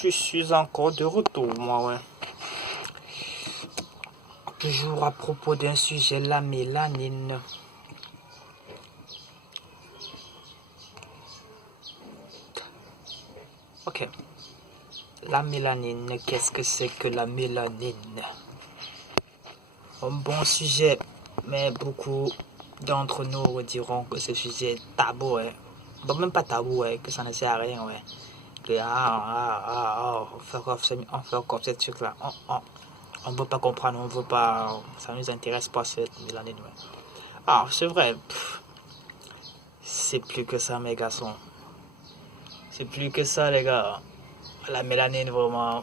je suis encore de retour, moi, ouais. Toujours à propos d'un sujet, la mélanine. Ok. La mélanine, qu'est-ce que c'est que la mélanine? Un bon sujet, mais beaucoup d'entre nous diront que ce sujet est tabou, ouais. Bon, même pas tabou, ouais, que ça ne sert à rien, ouais. Que, on fait comme ce truc-là. On veut pas comprendre, on veut pas, ça nous intéresse pas cette mélanine, ouais. Ah, c'est vrai, c'est plus que ça, mes garçons. C'est plus que ça, les gars. La mélanine, vraiment,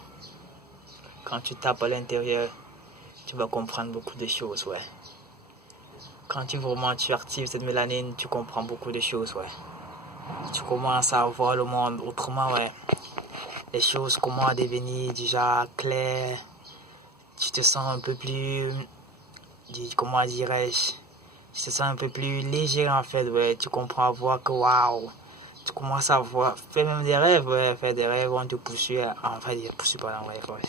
quand tu tapes à l'intérieur, tu vas comprendre beaucoup de choses, ouais. Quand tu actives cette mélanine, tu comprends beaucoup de choses, ouais. Tu commences à voir le monde autrement, ouais. Les choses commencent à devenir déjà claires. Tu te sens un peu plus, comment dirais-je, tu te sens un peu plus léger en fait, ouais. Tu comprends à voir que waouh, tu commences à voir, faire même des rêves, ouais. Faire des rêves, on te poursuit, enfin, te poursuit pas, ouais, ouais.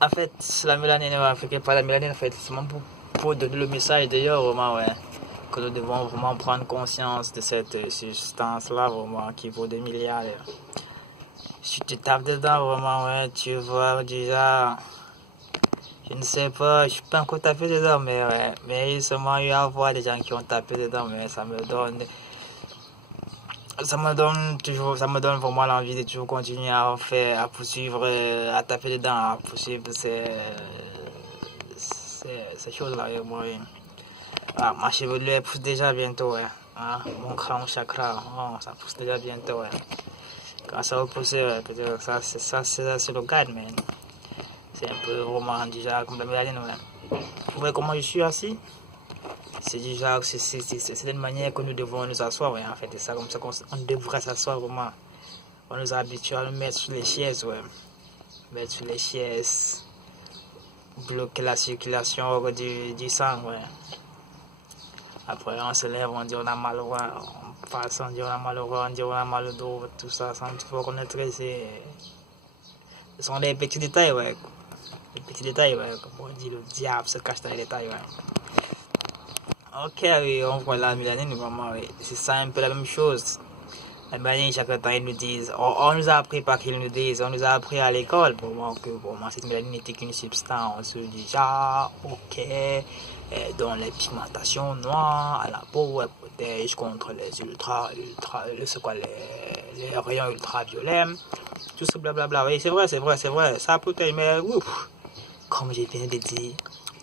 En fait, la mélanine, ouais, pas la mélanine, en fait, c'est vraiment pour donner le message d'ailleurs, vraiment, ouais. Que nous devons vraiment prendre conscience de cette substance-là, vraiment, qui vaut des milliards. Si tu tapes dedans, vraiment, ouais, tu vois déjà, je ne sais pas, je suis pas encore tapé dedans, mais ouais, mais il seulement eu à voir des gens qui ont tapé dedans, mais ça me donne vraiment l'envie de toujours continuer à faire, à poursuivre, à taper dedans, à poursuivre ces choses-là, moi, oui. Ah, ma chevelure elle pousse déjà bientôt, ouais. Ah, mon crâne, mon chakra, oh, ça pousse déjà bientôt, ouais. Quand ça va pousser, ouais, peut-être ça, c'est le garde, mais c'est un peu vraiment déjà comme la mélanine, ouais. Vous voyez comment je suis assis? C'est déjà, c'est une manière que nous devons nous asseoir, ouais, en fait. C'est ça, comme ça qu'on devrait s'asseoir, vraiment. On nous habitue à nous mettre sur les chaises, ouais. Mettre sur les chaises, bloquer la circulation du sang, ouais. Après, on se lève, on dit on a mal au bras, on passe, on dit on a mal au bras, on dit on a mal au dos, tout ça, sans tout connaître, ce sont des petits détails, ouais. Les petits détails, ouais. Comme on dit, le diable se cache dans les détails, ouais. Ok, oui, on voit la mélanine, vraiment, oui. C'est ça un peu la même chose. La mélanine, chaque temps, ils nous disent, on nous a appris pas qu'ils nous disent, on nous a appris à l'école, vraiment, que vraiment, cette mélanine n'était qu'une substance déjà, ok, dont les pigmentations noires à la peau, elle protège contre les les rayons ultraviolets, tout ce blablabla. Oui, c'est vrai, ça protège, mais ouf, comme je viens de dire,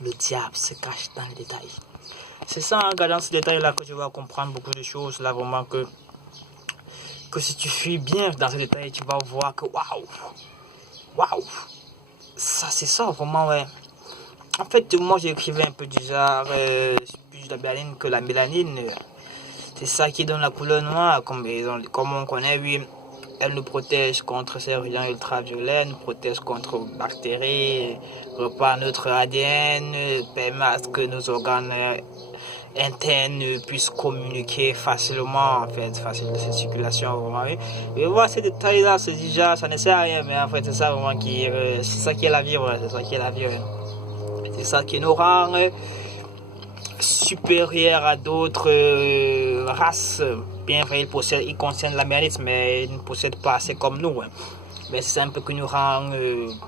le diable se cache dans les détails. C'est ça, en regardant ces détails-là, que tu vas comprendre beaucoup de choses, là, vraiment, que si tu fuis bien dans ces détails, tu vas voir que waouh, ça c'est ça, vraiment, ouais. En fait, moi j'écrivais un peu du genre, plus de mélanine que la mélanine, c'est ça qui donne la couleur noire, comme on connaît, oui. Elle nous protège contre ces rayons ultraviolets, nous protège contre bactéries, repart notre ADN, permet à ce que nos organes internes puissent communiquer facilement, en fait, facile de cette circulation, vraiment, oui. Et voir ces détails-là, c'est déjà, ça ne sert à rien, mais en fait, c'est ça vraiment c'est ça qui est la vie, ouais, c'est ça qui est la vie, ouais. C'est ça qui nous rend supérieurs à d'autres races. Bien vrai, ils concernent l'américanisme, mais ils ne possèdent pas assez comme nous. Hein. Mais c'est un peu que nous rend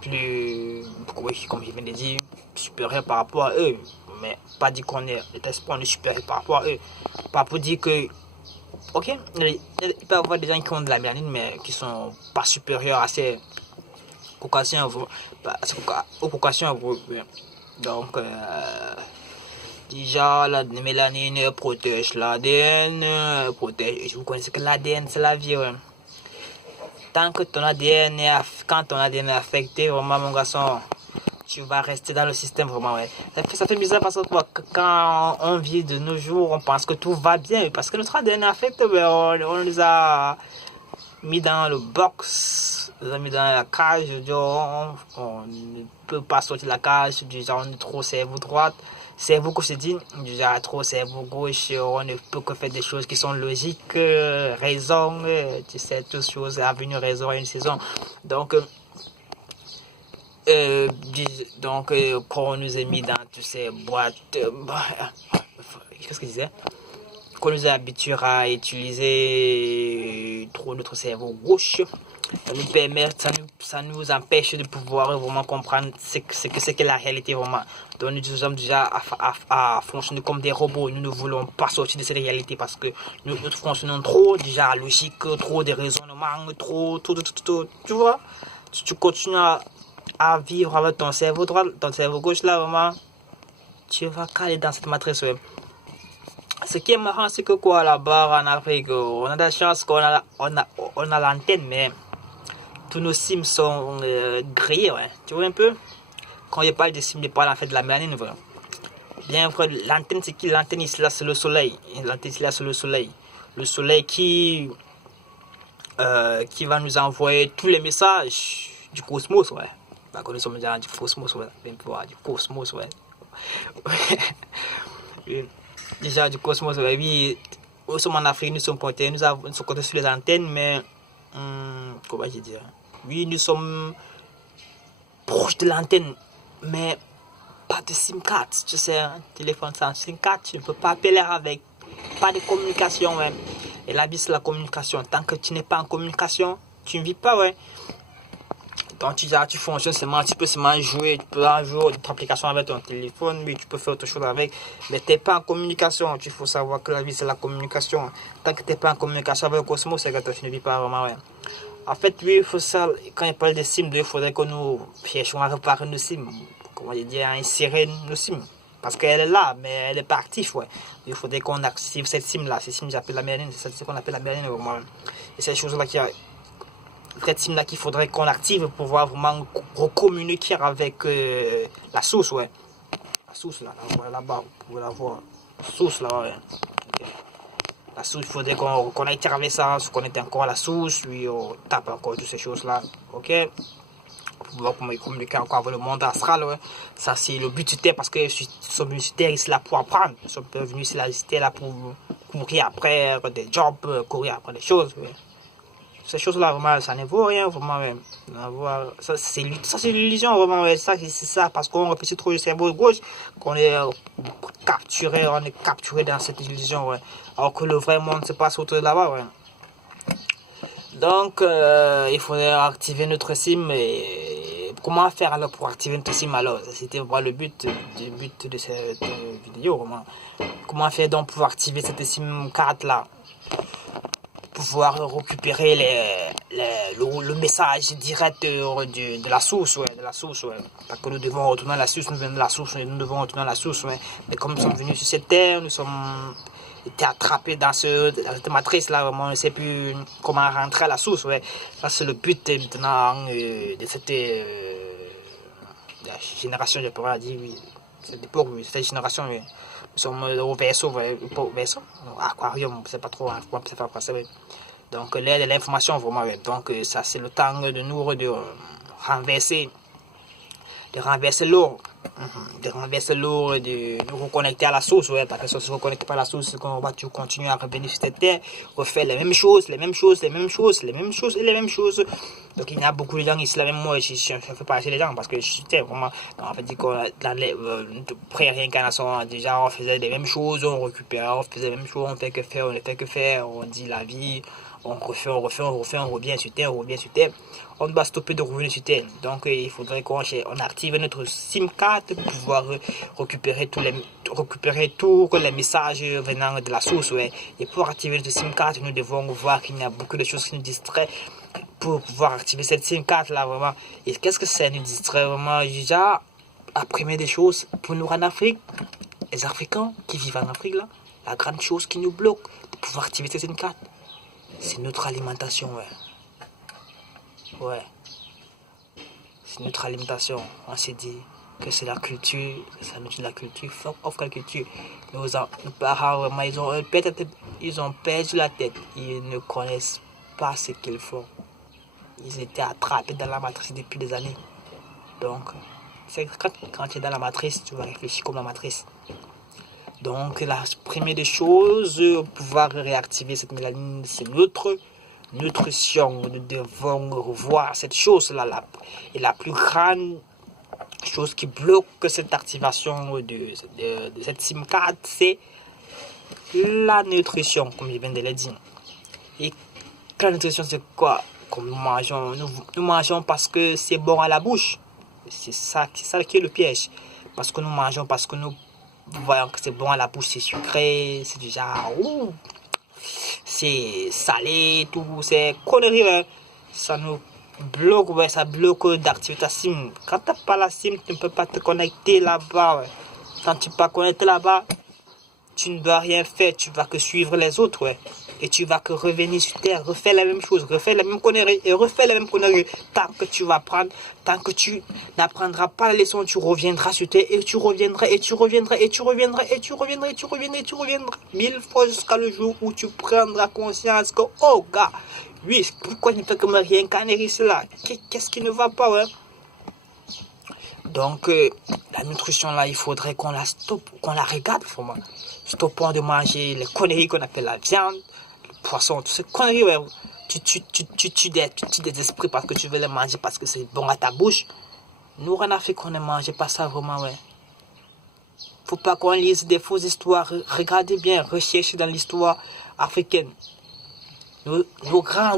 plus, oui, comme je viens de dire, supérieurs par rapport à eux. Mais pas dire qu'on est, on est supérieur par rapport à eux. Pas pour dire que, ok, il peut y avoir des gens qui ont de la mélanine, mais qui sont pas supérieurs à ces caucasiens, aux caucasiens. Donc, déjà, la mélanine protège l'ADN, protège. Vous connaissez que l'ADN, c'est la vie. Ouais. Tant que quand ton ADN est affecté, vraiment, mon garçon, tu vas rester dans le système, vraiment. Ouais. Ça fait bizarre parce que quand on vit de nos jours, on pense que tout va bien. Parce que notre ADN est affecté, on les a mis dans le box, on les a mis dans la cage. On ne peut pas sortir de la cage, du genre, on est trop cerveau droite. cerveau gauche se dit, déjà trop cerveau gauche, on ne peut que faire des choses qui sont logiques, raison, tu sais, toutes choses, avenue, raison, une saison. Donc, quand on nous a mis dans toutes ces boîtes, qu'est-ce que je disais? Qu'on nous habitue à utiliser trop notre cerveau gauche, ça nous empêche de pouvoir vraiment comprendre ce que c'est que la réalité vraiment. Donc nous sommes déjà à fonctionner comme des robots. Nous ne voulons pas sortir de cette réalité parce que nous fonctionnons trop déjà logique, trop de raisonnement, trop, tu vois. Tu continues à vivre avec ton cerveau droit, ton cerveau gauche là vraiment, tu vas caler dans cette matrice web. Ce qui est marrant, c'est que quoi, là-bas en Afrique, on a de la chance qu'on a l'antenne, mais tous nos sims sont grillés, ouais. Tu vois un peu? Quand je parle de sims, je parle en fait de la mélanine, ouais. Bien vrai, l'antenne, c'est qui? L'antenne ici, là, c'est le soleil. L'antenne ici, là, c'est le soleil. Le soleil qui va nous envoyer tous les messages du cosmos, ouais. Bah, nous sommes déjà du cosmos, ouais. Du cosmos, ouais. Déjà du cosmos, ouais. Oui, nous sommes en Afrique, nous sommes comptés, nous sommes comptés sur les antennes, mais comment je dire? Oui, nous sommes proches de l'antenne, mais pas de SIM card. Tu sais, un téléphone sans SIM card, tu ne peux pas appeler avec, pas de communication, ouais. Et la vie, c'est la communication. Tant que tu n'es pas en communication, tu ne vis pas, ouais. Donc tu fonctionnes seulement, tu peux seulement jouer, tu peux jouer d'autres applications avec ton téléphone, mais tu peux faire autre chose avec, mais tu n'es pas en communication. Il faut savoir que la vie c'est la communication. Tant que tu n'es pas en communication avec le cosmos, c'est que tu ne vis pas vraiment, ouais. En fait, oui, il faut ça, quand il parle de SIM, il faudrait que nous cherchions à réparer nos SIM, comment dire, à insérer nos SIM. Parce qu'elle est là, mais elle n'est pas active, ouais. Il faudrait qu'on active cette SIM-là. Cette SIM, j'appelle la mélanine, c'est ce qu'on appelle la mélanine, vraiment. Et c'est cette chose-là qui a cette SIM là qu'il faudrait qu'on active pour pouvoir vraiment recommuniquer avec la source, ouais. La source là, là-bas, vous pouvez la voir. La source là, ouais. Okay. La source, il faudrait qu'on connecte avec ça, se connecte encore à la source, puis on tape encore toutes ces choses là, ok. Pour pouvoir communiquer encore avec le monde astral, ouais. Ça c'est le but du terre parce que nous sommes venus sur terre ici là pour apprendre. Nous sommes venus ici là pour courir après des jobs, courir après des choses, ouais. Ces choses-là, vraiment, ça ne vaut rien, vraiment, même. Ça, c'est l'illusion, vraiment, ouais. C'est ça, parce qu'on réfléchit trop le cerveau gauche, qu'on est capturé, dans cette illusion, ouais. Alors que le vrai monde se passe autour de là-bas, ouais. Donc, il faudrait activer notre SIM. Et comment faire alors pour activer notre SIM alors? C'était vraiment le but de cette vidéo, vraiment. Comment faire donc pour activer cette SIM card là? Pouvoir récupérer le message direct de la source, ouais, Parce que nous devons retourner à la source, nous venons de la source, nous devons retourner à la source, ouais. Mais comme nous sommes venus sur cette terre, nous sommes été attrapés dans cette matrice là, vraiment, on ne sait plus comment rentrer à la source, ouais. Ça c'est le but maintenant de cette génération, je pourrais dire, oui. Cette époque, oui, cette génération, oui. Nous sommes au vaisseau, aquarium, c'est pas trop, c'est pas français, oui. Donc l'air de l'information, vraiment, oui. Donc ça c'est le temps de nous renverser l'eau, et de nous reconnecter à la source, ouais, parce que si on ne se reconnecte pas à la source, on va continuer à revenir sur cette terre, refaire les mêmes choses. Donc il y a beaucoup de gens ici, là même moi, je fais partie des gens, parce que j'étais vraiment, en fait, dans les pré-réincarnation, déjà on faisait les mêmes choses, on récupérait, on faisait les mêmes choses, on fait que faire, on dit la vie, on refait, on revient sur terre, on doit stopper de revenir sur terre. Donc il faudrait qu'on active notre SIM card pour pouvoir récupérer tous les messages venant de la source, ouais. Et pour activer notre SIM card, nous devons voir qu'il y a beaucoup de choses qui nous distraient pour pouvoir activer cette SIM card là, vraiment. Et qu'est-ce que ça nous distrait vraiment? Déjà, la première des choses, pour nous en Afrique, les Africains qui vivent en Afrique là, la grande chose qui nous bloque de pouvoir activer cette SIM card, c'est notre alimentation, ouais. Ouais. C'est notre alimentation. On s'est dit que c'est la culture, ça nous dit la culture, fuck off la culture. Nos parents, vraiment, ils ont perdu la tête. Ils ne connaissent pas ce qu'ils font. Ils étaient attrapés dans la matrice depuis des années. Donc, C'est quand tu es dans la matrice, tu vas réfléchir comme la matrice. Donc, la première des choses, pour pouvoir réactiver cette mélanine, c'est notre nutrition. Nous devons revoir cette chose-là. Et la plus grande chose qui bloque cette activation de cette SIM card, c'est la nutrition, comme je viens de le dire. Et la nutrition, c'est quoi? Comme nous mangeons parce que c'est bon à la bouche. C'est ça qui est le piège. Parce que nous mangeons, parce que nous voyons que c'est bon à la bouche, c'est sucré, c'est du genre, c'est salé, tout, c'est conneries, ouais. Ça nous bloque, ouais, ça bloque d'activer ta SIM. Quand tu n'as pas la SIM, tu ne peux pas te connecter là-bas, ouais. Quand tu ne peux pas connecter là-bas, tu ne dois rien faire, tu vas que suivre les autres, ouais. Et tu vas que revenir sur terre, refaire la même chose, refaire la même connerie, et refaire la même connerie. Tant que tu vas apprendre, tant que tu n'apprendras pas la leçon, tu reviendras sur terre, et tu reviendras, et tu reviendras, et tu reviendras, et tu reviendras, et tu reviendras, et tu reviendras. 1000 fois jusqu'à le jour où tu prendras conscience que, oh gars, oui, pourquoi je ne fais que me réincarner ici là? Qu'est-ce qui ne va pas, ouais? Donc, la nutrition là, il faudrait qu'on la stoppe, qu'on la regarde, vraiment. Stoppons de manger les conneries qu'on appelle la viande, le poisson, toutes ces conneries, ouais. Tu tues des esprits parce que tu veux les manger, parce que c'est bon à ta bouche. Nous, rien à faire qu'on ne mange pas ça, vraiment, ouais. Faut pas qu'on lise des fausses histoires. Regardez bien, recherchez dans l'histoire africaine. Nos grands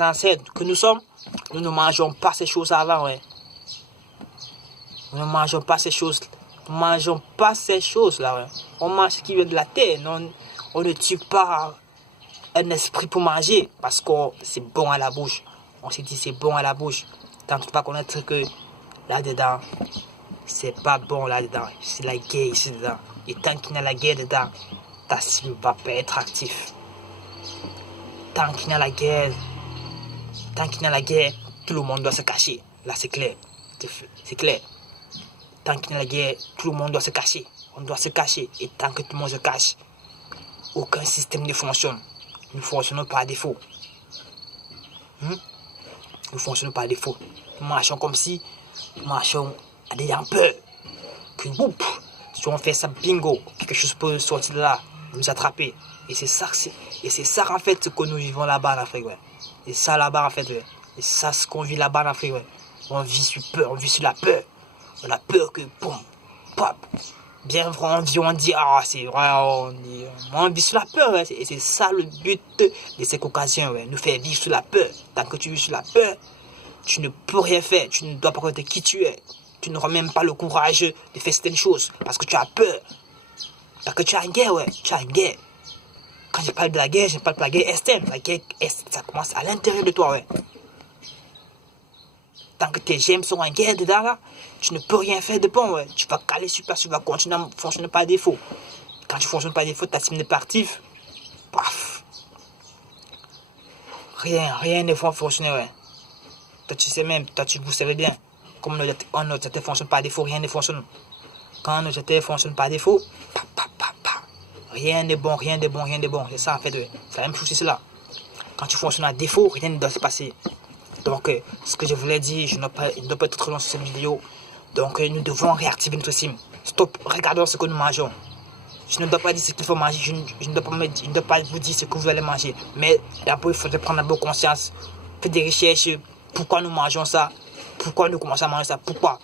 ancêtres que nous sommes, nous ne mangeons pas ces choses avant, ouais. Nous ne mangeons pas ces choses. Nous ne mangeons pas ces choses-là, ouais. On mange ce qui vient de la terre. Non, on ne tue pas un esprit pour manger parce que c'est bon à la bouche. On s'est dit c'est bon à la bouche. Tant que tu vas connaître que là-dedans, c'est pas bon là-dedans. C'est la guerre ici dedans. Et tant qu'il y a la guerre dedans, ta SIM va pas être active. Tant qu'il y a la guerre, tout le monde doit se cacher. Là, c'est clair. C'est clair. Tant qu'il y a la guerre, tout le monde doit se cacher. On doit se cacher. Et tant que tout le monde se cache, aucun système ne fonctionne. Nous fonctionnons par défaut. Nous fonctionnons par défaut. Nous marchons comme si nous marchons en ayant peur. Que si on fait ça, bingo, quelque chose peut sortir de là, nous attraper. Et c'est ça en fait ce que nous vivons là-bas en Afrique, ouais. Et ça là-bas en fait, ouais. Et ça ce qu'on vit là-bas en Afrique, ouais. On vit sur peur, on vit sur la peur. On a peur que, boum, pop. Bien vrai, on dit, ah, c'est vrai, on vit sur la peur, ouais. Et c'est ça le but de ces occasions, ouais. Nous faire vivre sur la peur. Tant que tu vis sur la peur, tu ne peux rien faire. Tu ne dois pas connaître qui tu es. Tu n'auras même pas le courage de faire certaines choses parce que tu as peur. Parce que tu as une guerre, ouais. Tu as une guerre. Quand je parle de la guerre, je parle de la guerre externe. La guerre, ça commence à l'intérieur de toi, ouais. Tant que tes gemmes sont en guerre dedans, là, tu ne peux rien faire de bon, ouais. Tu vas caler sur place, tu vas continuer à fonctionner par défaut. Quand tu fonctionnes par défaut, ta SIM n'est pas active. Paf. Rien ne va fonctionner, ouais. Toi, tu sais même, vous savez bien. Comme notre ordinateur fonctionne par défaut, rien ne fonctionne. Quand notre ordinateur fonctionne par défaut, rien n'est bon. C'est ça, en fait, ouais. C'est la même chose, c'est cela. Quand tu fonctionnes à défaut, rien ne doit se passer. Donc, ce que je voulais dire, je ne dois pas être trop long sur cette vidéo. Donc, nous devons réactiver notre SIM. Stop, regardons ce que nous mangeons. Je ne dois pas dire ce qu'il faut manger, je ne dois pas vous dire ce que vous allez manger. Mais d'abord, il faudrait prendre un peu conscience, faire des recherches, pourquoi nous mangeons ça, pourquoi nous commençons à manger ça, pourquoi.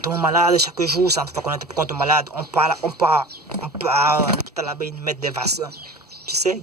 Tombe malade chaque jour, sans fois qu'on est pourquoi on tombe malade, on part à l'hôpital là-bas, ils nous mettent des vaccins. Tu sais,